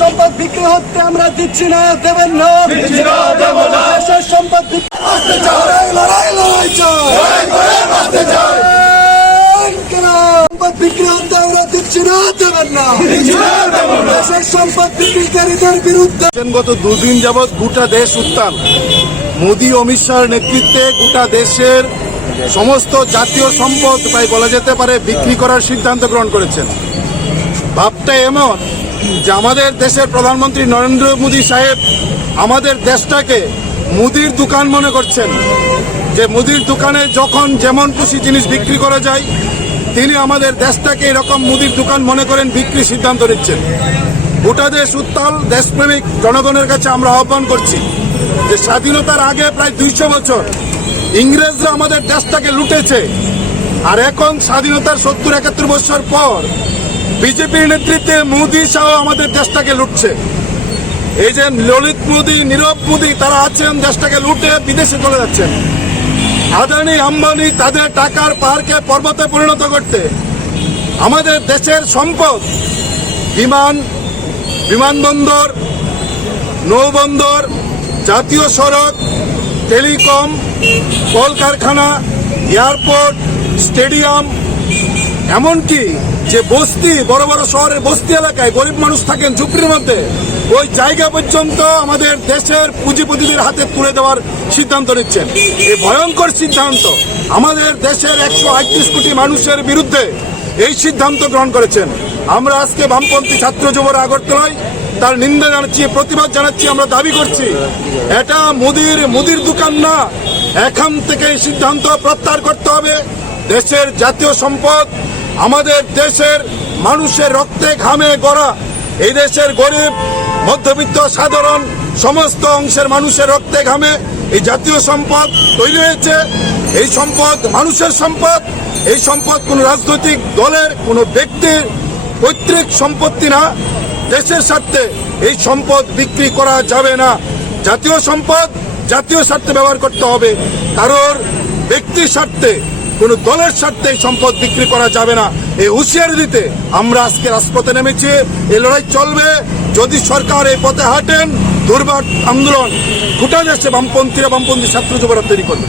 সম্পদ বিক্রি হচ্ছে আমরা দিচ্ছি না, দেবেন না। দেশের সম্পদ বিক্রি হচ্ছে আমরা দিচ্ছি না, দেবেন না। দেশের সম্পদ বিক্রিকারীদের বিরুদ্ধে গত দুদিন যাবৎ গোটা দেশ উত্তাল। মোদী অমিত শাহের নেতৃত্বে গোটা দেশের সমস্ত জাতীয় সম্পদ প্রায় বলা যেতে পারে বিক্রি করার সিদ্ধান্ত গ্রহণ করেছেন। ভাবটা এমন যে আমাদের দেশের প্রধানমন্ত্রী নরেন্দ্র মোদী সাহেব আমাদের দেশটাকে মুদির দোকান মনে করছেন, যে মুদির দোকানে যখন যেমন খুশি জিনিস বিক্রি করা যায়, তিনি আমাদের দেশটাকে এরকম মুদির দোকান মনে করেন বিক্রির সিদ্ধান্ত নিচ্ছেন। গোটা দেশ উত্তাল। দেশপ্রেমিক জনগণের কাছে আমরা আহ্বান করছি যে স্বাধীনতার আগে প্রায় 200 বছর ইংরেজরা আমাদের দেশটাকে লুটেছে, আর এখন স্বাধীনতার 70-71 বছর পর বিজেপির নেতৃত্বে মোদী শাহ আমাদের দেশটাকে লুটছে। এই যে ললিত মোদী, নীরব মোদী, তারা আছেন দেশটাকে লুটে বিদেশে চলে যাচ্ছেন। আদানি আম্বানি তাদের টাকার পাহাড়কে পর্বতে পরিণত করতে আমাদের দেশের সম্পদ বিমানবন্দর, নৌবন্দর, জাতীয় সড়ক, টেলিকম, কলকারখানা, এয়ারপোর্ট, স্টেডিয়াম, এমনকি যে বস্তি, বড় বড় শহরের বস্তি এলাকায় গরিব মানুষ থাকেন ঝুপড়ির মধ্যে, ওই জায়গা পর্যন্ত আমাদের দেশের পুঁজিপতিদের হাতে তুলে দেওয়ার সিদ্ধান্ত নিচ্ছেন। এই ভয়ঙ্কর সিদ্ধান্ত আমাদের দেশের 138 কোটি মানুষের বিরুদ্ধে এই সিদ্ধান্ত গ্রহণ করেছেন। আমরা আজকে বামপন্থী ছাত্র যুবরা আগরতলায় তার নিন্দা জানাচ্ছি, প্রতিবাদ জানাচ্ছি। আমরা দাবি করছি এটা মুদির দোকান না, এখান থেকে এই সিদ্ধান্ত প্রত্যাহার করতে হবে। দেশের জাতীয় সম্পদ, আমাদের দেশের মানুষের রক্তে ঘামে গড়া, এই দেশের গরিব, মধ্যবিত্ত, সাধারণ সমস্ত অংশের মানুষের রক্তে ঘামে এই জাতীয় সম্পদ তৈরি হয়েছে। এই সম্পদ মানুষের সম্পদ। এই সম্পদ কোন রাজনৈতিক দলের, কোন ব্যক্তির পৈতৃক সম্পত্তি না। দেশের স্বার্থে এই সম্পদ বিক্রি করা যাবে না। জাতীয় সম্পদ জাতীয় স্বার্থে ব্যবহার করতে হবে, কারোর ব্যক্তির স্বার্থে, কোন দলের স্বার্থে এই সম্পদ বিক্রি করা যাবে না। এই হুঁশিয়ারি দিতে আমরা আজকে রাজপথে নেমেছি। এই লড়াই চলবে। যদি সরকার এই পথে হাঁটেন, দুর্বার আন্দোলন গোটা দেশে বামপন্থী ছাত্র যুবরা তৈরি করবে।